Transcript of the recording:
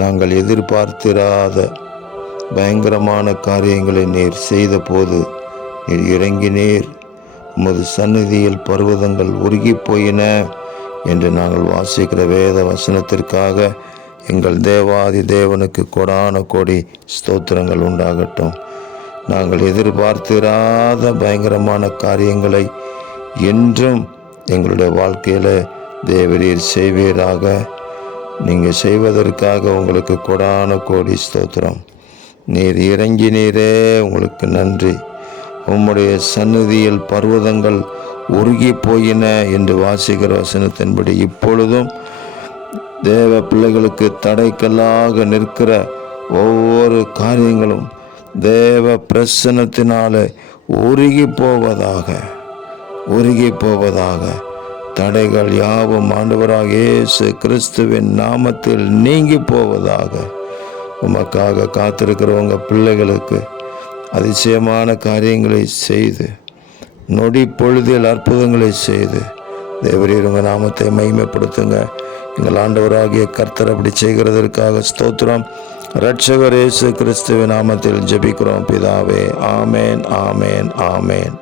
நாங்கள் எதிர்பார்த்திராத பயங்கரமான காரியங்களை நீர் செய்த போது நீர் இறங்கினீர். உமது சந்நிதியில் பர்வதங்கள் உருகி போயின என்று நாங்கள் வாசிக்கிற வேத வசனத்திற்காக எங்கள் தேவாதி தேவனுக்கு கொடான கோடி ஸ்தோத்திரங்கள் உண்டாகட்டும். நாங்கள் எதிர்பார்த்திராத பயங்கரமான காரியங்களை என்றும் எங்களுடைய வாழ்க்கையில் தேவரீர் செய்வீராக. நீங்கள் செய்வதற்காக உங்களுக்கு கொடான கோடி ஸ்தோத்திரம். நீர் இறங்கினீரே, உங்களுக்கு நன்றி. உம்முடைய சந்நிதியில் பர்வதங்கள் உருகி போயின என்று வாசிக்கிற வசனத்தின்படி இப்பொழுதும் தேவ பிள்ளைகளுக்கு தடைக்கல்லாக நிற்கிற ஒவ்வொரு காரியங்களும் தேவ பிரசன்னத்தினால உருகி போவதாக. தடைகள் யாவும் ஆண்டவராக இயேசு கிறிஸ்துவின் நாமத்தில் நீங்கி போவதாக. உமக்காக காத்திருக்கிற உங்கள் பிள்ளைகளுக்கு அதிசயமான காரியங்களை செய்து, நொடி பொழுதில் அற்புதங்களை செய்து தேவரீர் உங்கள் நாமத்தை மகிமைப்படுத்துங்க. எங்கள் ஆண்டவராகிய கர்த்தர் அப்படி செய்கிறதற்காக ஸ்தோத்திரம். இரட்சகர் இயேசு கிறிஸ்துவின் நாமத்தில் ஜெபிக்கிறோம் பிதாவே. ஆமேன், ஆமேன், ஆமேன்.